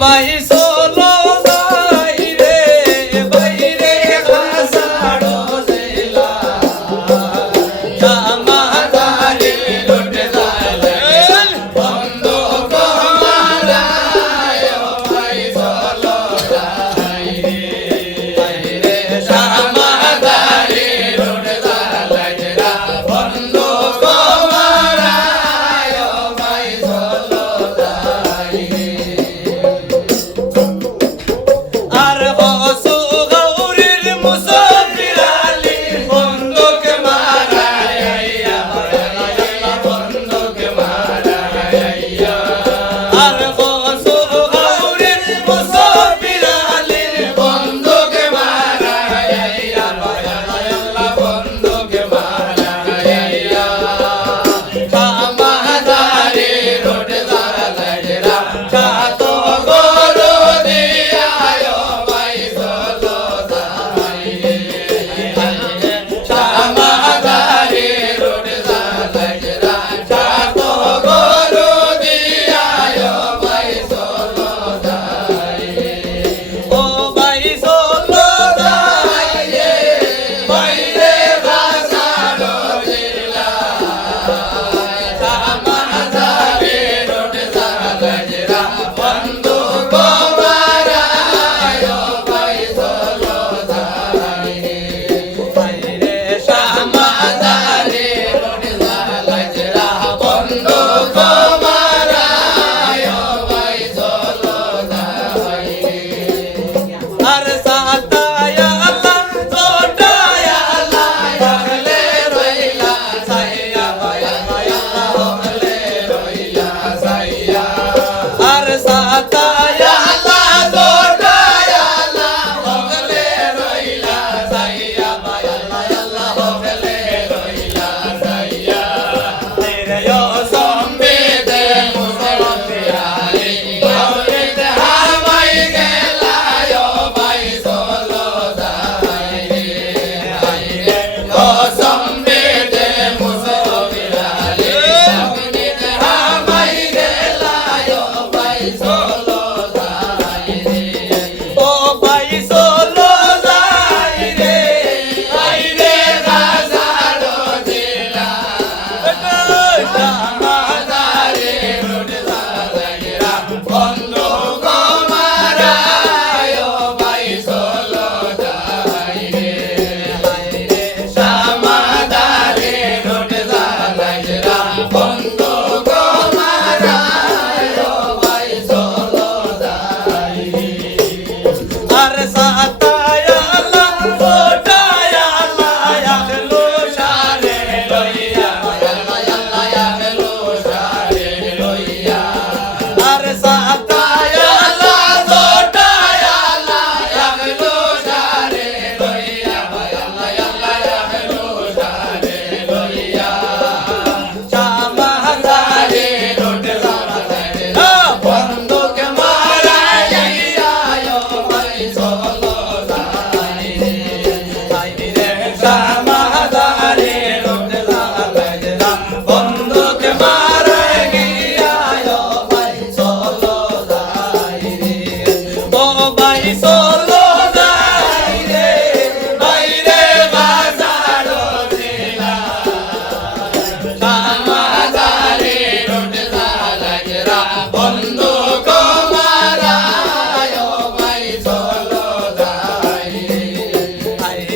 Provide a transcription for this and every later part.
ভাই চলো যাই রে বাইরে খাসাড়ো জেলা জামাদারি লুটে যায় বন্ধু কমারায় ভাই চলো যাই রে বাইরে জামাদারি লুটে যায় বন্ধু কমারায় ভাই চলো যাই রে আর হসু গৌরীর মুসাফির আলী বন্ধুকে মারাইয়া বন্ধুকে মারাইয়া আর হসু গৌরীর মুসাফির আলী বন্ধুকে মারাইয়া বন্ধুকে মারাইয়া কামাদারি রোড জালাজরা চাতো গরু দিয়ায়ো ভাই চলো যাই কামাদারি রোড জালাজরা চাতো গরু দিয়ায়ো ভাই চলো যাই ও ভাই চলো যাই বাইরে রাসাড়ো জেলা কামাদারি রোড জালাজরা বন্ধু কমারায়ো ভাই চলো যাই বাইরে কামাদারি রোড জালাজরা বন্ধু কমারায়ো ভাই চলো যাই আর সাতায়া আল্লাহ ছোটায়া আল্লাহ হলে রইলা সাইয়া আল্লাহ হলে রইলা সাইয়া আর সাতায়া আল্লাহ ছোটায়া আল্লাহ হলে রইলা সাইয়া আল্লাহ হলে রইলা সাইয়া তেরে ও সম্বেদে মুসলমানি বাউরিতে হামাই গেলায়ো ভাই চলো যাই রে ও সম্বেদে মুসলমানি বাউরিতে হামাই গেলায়ো ভাই চলো যাই রে ও ভাই চলো যাই রে বাইরে রাজাড়ো জেলা জামাদারি রোড জালাজরা বন্ধু কমারায়ো ভাই চলো যাই রে জামাদারি রোড জালাজরা বন্ধু কমারায়ো ভাই চলো যাই আর সাতায়া আল্লাহ ছোটায়া আল্লাহ আখলু শারে লইয়া আখলু শারে লইয়া আর সাতায়া আল্লাহ ছোটায়া আল্লাহ আখলু শারে লইয়া আখলু শারে লইয়া জামাদারি রোড জালাজরা বন্ধুকে মারাইয়া ভাই চলো যাই রে জামাদারি রোড জালাজরা বন্ধুকে মারাইয়া ভাই চলো যাই রে ও ভাই চলো যাই রে বাইরে বাজারো জেলা জামাদারি রোড জালাজরা বন্ধু কমারায়ো ভাই চলো যাই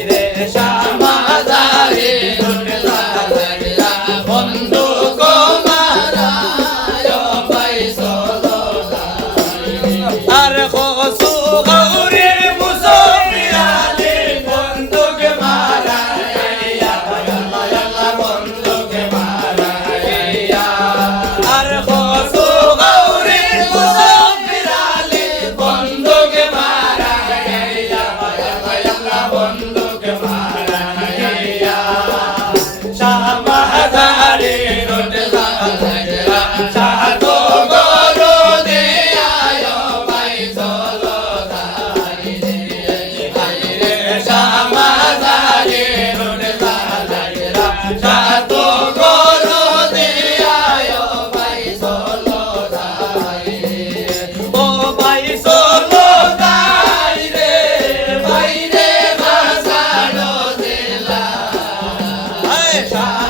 রে জামাদারি রোড জালাজরা বন্ধু কমারায়ো ভাই চলো যাই আর হসু গৌরীর মুসাফির আলী বন্ধুকে মারাইয়া বন্ধুকে মারাইয়া আর হসু গৌরীর মুসাফির আলী বন্ধুকে মারাইয়া বন্ধুকে মারাইয়া জামাদারি রোড জালাজরা চাতো গরু দিয়ায়ো ভাই চলো যাই সারা